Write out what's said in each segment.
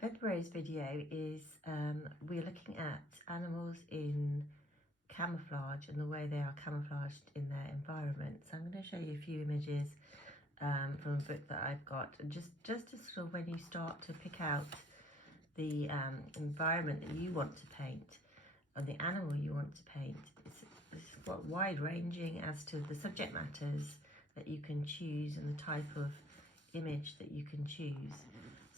February's video is we're looking at animals in camouflage and the way they are camouflaged in their environment. So I'm going to show you a few images from a book that I've got, and just to sort of when you start to pick out the environment that you want to paint or the animal you want to paint, it's quite wide ranging as to the subject matters that you can choose and the type of image that you can choose.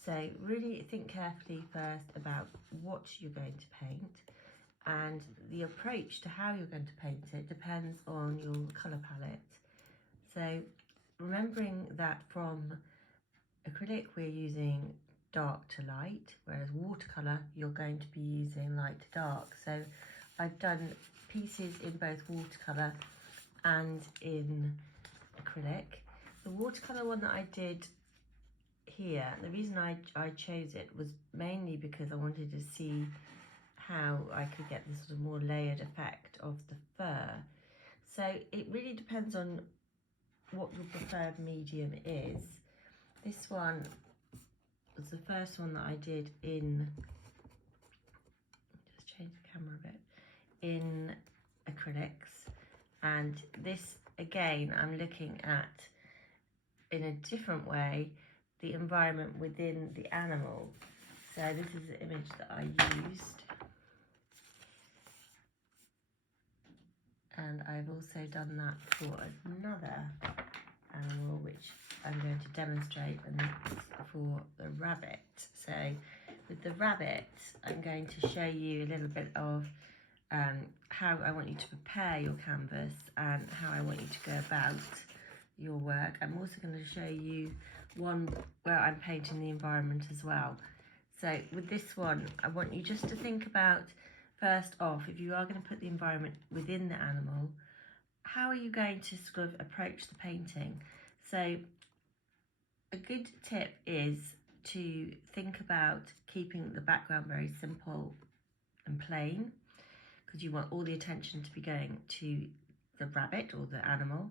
So really think carefully first about what you're going to paint, and the approach to how you're going to paint it depends on your colour palette. So remembering that from acrylic we're using dark to light, whereas watercolour you're going to be using light to dark. So I've done pieces in both watercolour and in acrylic. The watercolour one that I did here, the reason I chose it was mainly because I wanted to see how I could get this sort of more layered effect of the fur. So it really depends on what your preferred medium is. This one was the first one that I did in, just change the camera a bit, in acrylics, and this again I'm looking at in a different way the environment within the animal. So this is the image that I used, and I've also done that for another animal which I'm going to demonstrate, and that's for the rabbit. So with the rabbit I'm going to show you a little bit of how I want you to prepare your canvas and how I want you to go about your work. I'm also going to show you one where I'm painting the environment as well. So with this one, I want you just to think about, first off, if you are going to put the environment within the animal, how are you going to sort of approach the painting? So a good tip is to think about keeping the background very simple and plain, because you want all the attention to be going to the rabbit or the animal.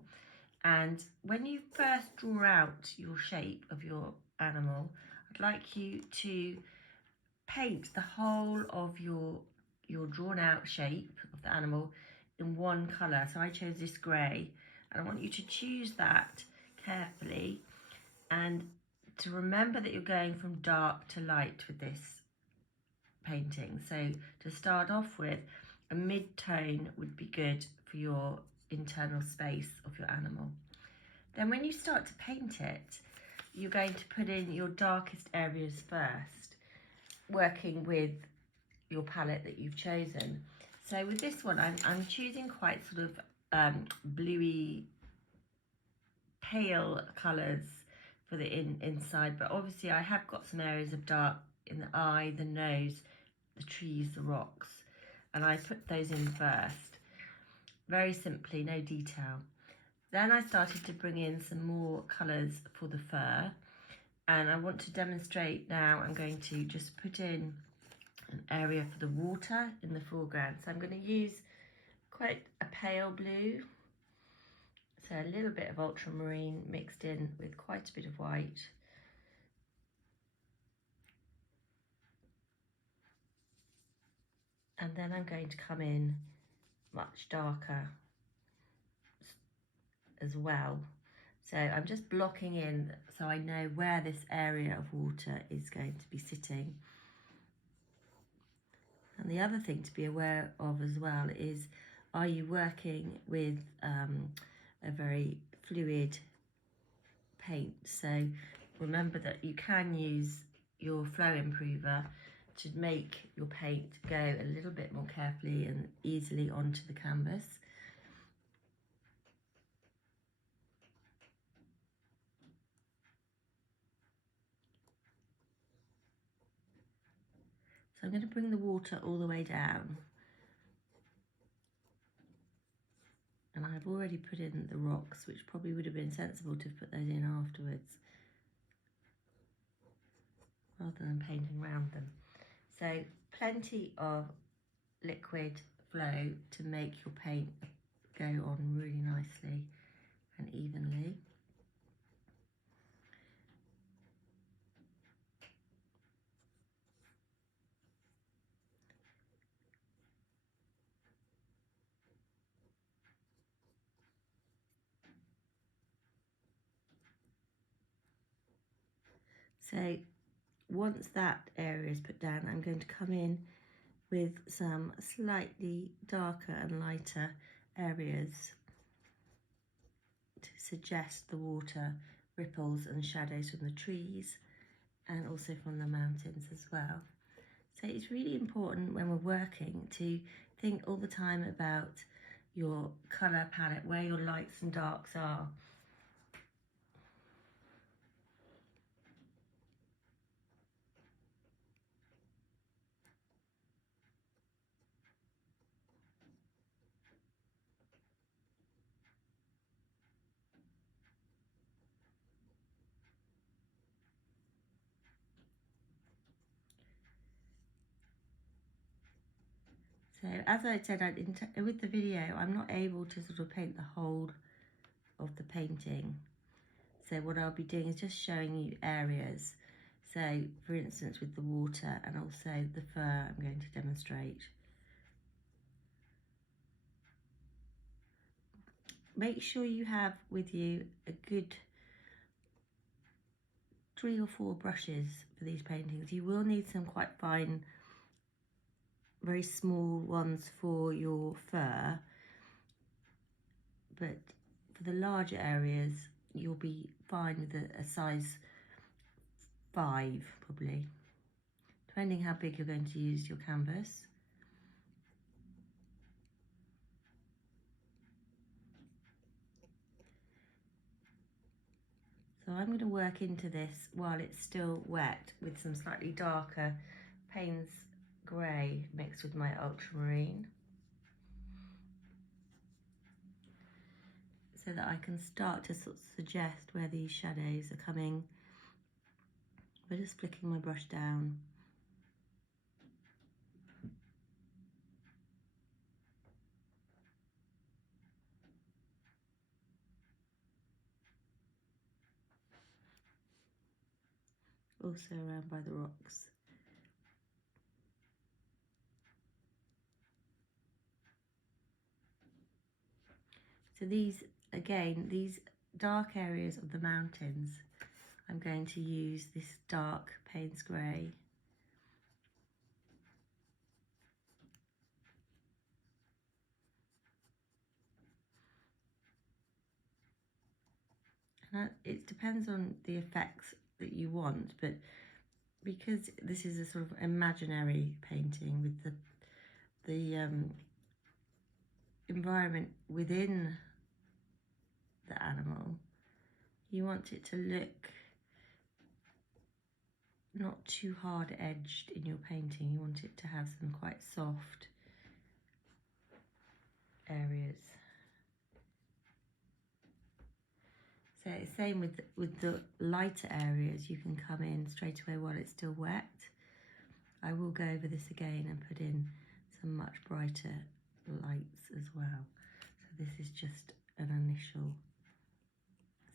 And when you first draw out your shape of your animal, I'd like you to paint the whole of your drawn out shape of the animal in one colour. So I chose this grey, and I want you to choose that carefully and to remember that you're going from dark to light with this painting. So to start off with, a mid-tone would be good for your internal space of your animal. Then when you start to paint it, you're going to put in your darkest areas first, working with your palette that you've chosen. So with this one, I'm choosing quite sort of bluey, pale colours for the inside, but obviously I have got some areas of dark in the eye, the nose, the trees, the rocks, and I put those in first, very simply, no detail. Then I started to bring in some more colours for the fur, and I want to demonstrate now. I'm going to just put in an area for the water in the foreground. So I'm going to use quite a pale blue, so a little bit of ultramarine mixed in with quite a bit of white. And then I'm going to come in much darker as well. So I'm just blocking in so I know where this area of water is going to be sitting. And the other thing to be aware of as well is, are you working with a very fluid paint? So remember that you can use your flow improver to make your paint go a little bit more carefully and easily onto the canvas. So I'm going to bring the water all the way down, and I've already put in the rocks, which probably would have been sensible to put those in afterwards rather than painting around them. So plenty of liquid flow to make your paint go on really nicely and evenly. So once that area is put down, I'm going to come in with some slightly darker and lighter areas to suggest the water ripples and shadows from the trees and also from the mountains as well. So it's really important when we're working to think all the time about your colour palette, where your lights and darks are. So as I said, with the video, I'm not able to sort of paint the whole of the painting. So what I'll be doing is just showing you areas. So for instance, with the water and also the fur, I'm going to demonstrate. Make sure you have with you a good 3 or 4 brushes for these paintings. You will need some quite fine, very small ones for your fur, but for the larger areas you'll be fine with a size 5 probably, depending how big you're going to use your canvas. So I'm going to work into this while it's still wet with some slightly darker Payne's grey mixed with my ultramarine, so that I can start to sort of suggest where these shadows are coming. We're just flicking my brush down. Also around by the rocks. So these, again, these dark areas of the mountains, I'm going to use this dark Payne's grey. And it depends on the effects that you want, but because this is a sort of imaginary painting with the environment within the animal, you want it to look not too hard edged in your painting. You want it to have some quite soft areas. So same with the lighter areas, you can come in straight away while it's still wet. I will go over this again and put in some much brighter lights as well. So this is just an initial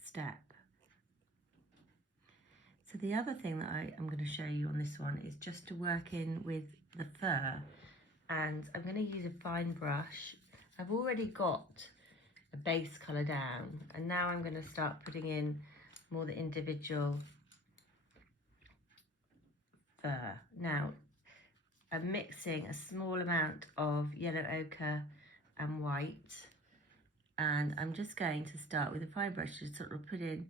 step. So the other thing that I am going to show you on this one is just to work in with the fur, and I'm going to use a fine brush. I've already got a base colour down, and now I'm going to start putting in more the individual fur. Now I'm mixing a small amount of yellow ochre and white, and I'm just going to start with a fine brush to sort of put in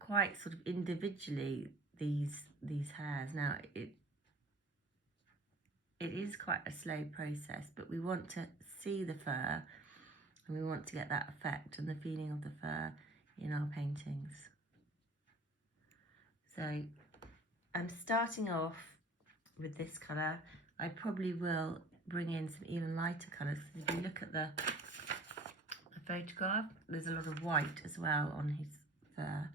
quite sort of individually these hairs. Now it is quite a slow process, but we want to see the fur and we want to get that effect and the feeling of the fur in our paintings. So I'm starting off with this colour. I probably will bring in some even lighter colours. If you look at the photograph, there's a lot of white as well on his fur.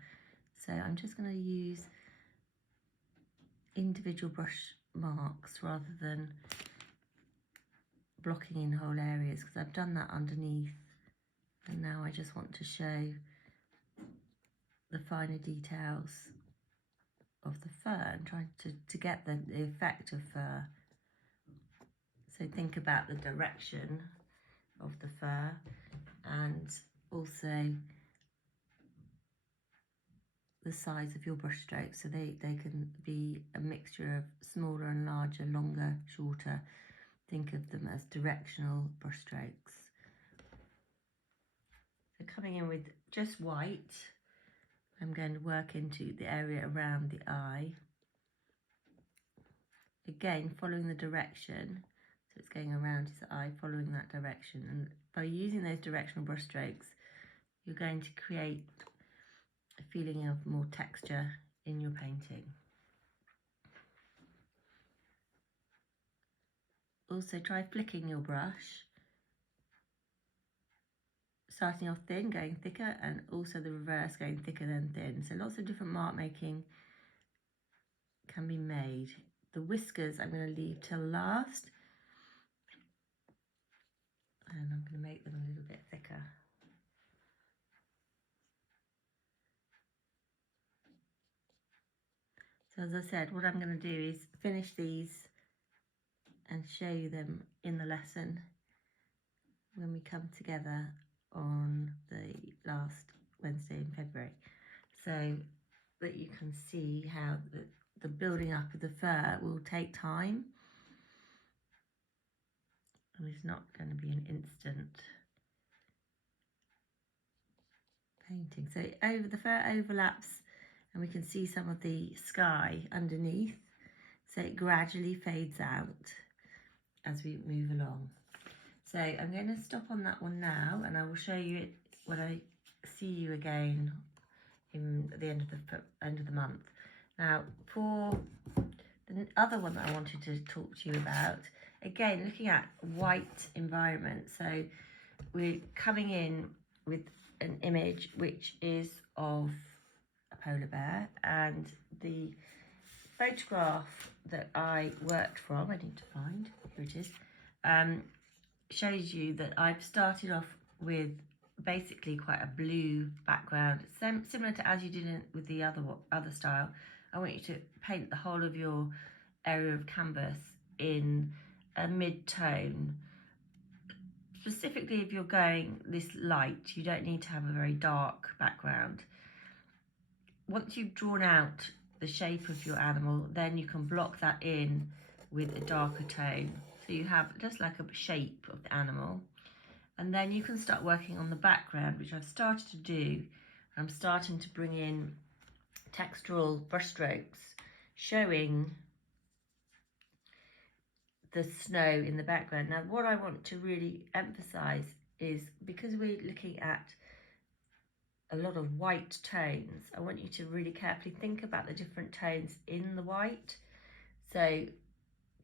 So I'm just going to use individual brush marks rather than blocking in whole areas, because I've done that underneath, and now I just want to show the finer details of the fur and trying to get the effect of fur. So think about the direction of the fur and also the size of your brush strokes, so they can be a mixture of smaller and larger, longer, shorter. Think of them as directional brush strokes. So coming in with just white, I'm going to work into the area around the eye. Again, following the direction, so it's going around his eye, following that direction. And by using those directional brush strokes, you're going to create a feeling of more texture in your painting. Also, try flicking your brush, starting off thin, going thicker, and also the reverse, going thicker than thin. So lots of different mark making can be made. The whiskers I'm going to leave till last, and I'm going to make them a little bit thicker. So as I said, what I'm going to do is finish these and show you them in the lesson when we come together on the last Wednesday in February, so that you can see how the building up of the fur will take time, and it's not going to be an instant painting. So over the fur overlaps, and we can see some of the sky underneath, so it gradually fades out as we move along. So I'm going to stop on that one now, and I will show you it when I see you again at the end of the month. Now, for the other one that I wanted to talk to you about, again, looking at white environment. So we're coming in with an image which is of a polar bear, and the photograph that I worked from, I need to find, here it is, shows you that I've started off with basically quite a blue background, similar to as you did with the other style. I want you to paint the whole of your area of canvas in a mid-tone. Specifically, if you're going this light, you don't need to have a very dark background. Once you've drawn out the shape of your animal, then you can block that in with a darker tone. So you have just like a shape of the animal. And then you can start working on the background, which I've started to do. I'm starting to bring in textural brushstrokes, showing the snow in the background. Now, what I want to really emphasize is, because we're looking at a lot of white tones, I want you to really carefully think about the different tones in the white. So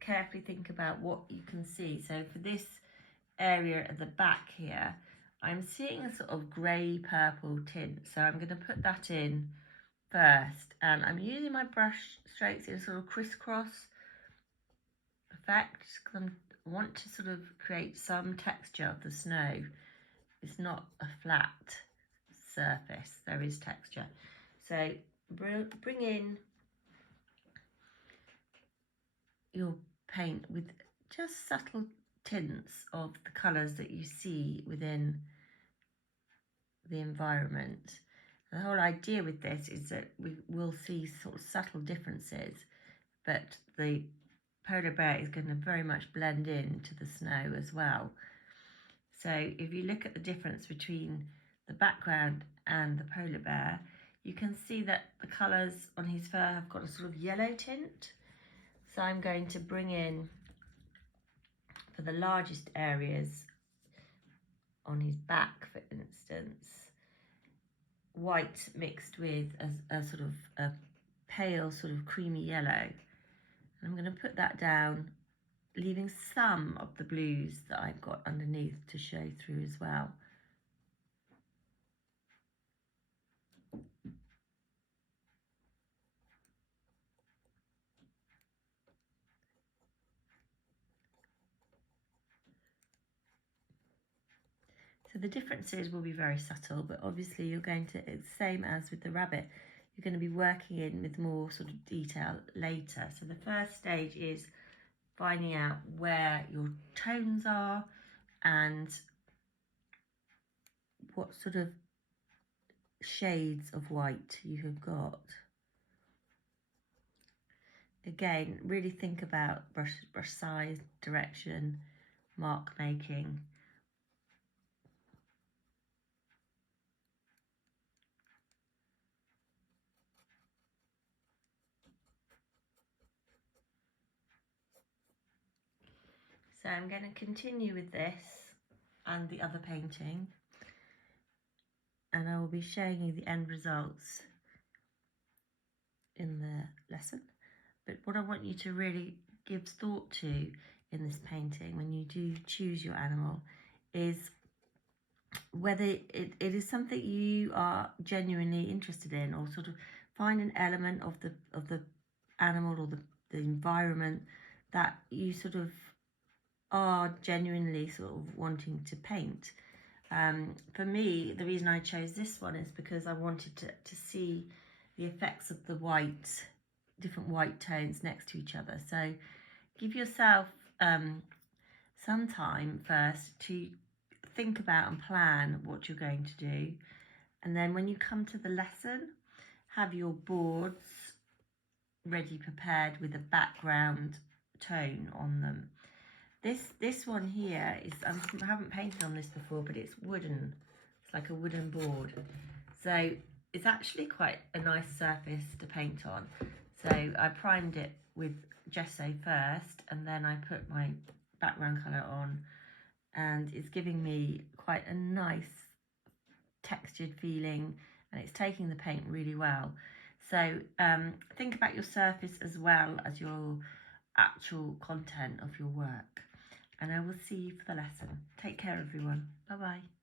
carefully think about what you can see. So for this area at the back here, I'm seeing a sort of grey purple tint, so I'm going to put that in first, and I'm using my brush strokes in a sort of crisscross effect because I want to sort of create some texture of the snow. It's not a flat surface, there is texture. So bring in your paint with just subtle tints of the colours that you see within the environment. The whole idea with this is that we will see sort of subtle differences, but the polar bear is going to very much blend into the snow as well. So if you look at the difference between the background and the polar bear, you can see that the colours on his fur have got a sort of yellow tint. So I'm going to bring in, for the largest areas on his back, for instance, white mixed with a sort of a pale sort of creamy yellow. And I'm going to put that down, leaving some of the blues that I've got underneath to show through as well. So the differences will be very subtle, but obviously you're going to, it's the same as with the rabbit, you're going to be working in with more sort of detail later. So the first stage is finding out where your tones are and what sort of shades of white you have got. Again, really think about brush size, direction, mark making. So I'm going to continue with this and the other painting, and I will be showing you the end results in the lesson. But what I want you to really give thought to in this painting when you do choose your animal is whether it is something you are genuinely interested in, or sort of find an element of the animal or the environment that you sort of are genuinely sort of wanting to paint. For me, the reason I chose this one is because I wanted to see the effects of the white, different white tones next to each other. So give yourself some time first to think about and plan what you're going to do. And then when you come to the lesson, have your boards ready, prepared with a background tone on them. This one here is, I haven't painted on this before, but it's wooden. It's like a wooden board. So it's actually quite a nice surface to paint on. So I primed it with gesso first, and then I put my background colour on, and it's giving me quite a nice textured feeling, and it's taking the paint really well. So think about your surface as well as your actual content of your work. And I will see you for the lesson. Take care, everyone. Bye-bye.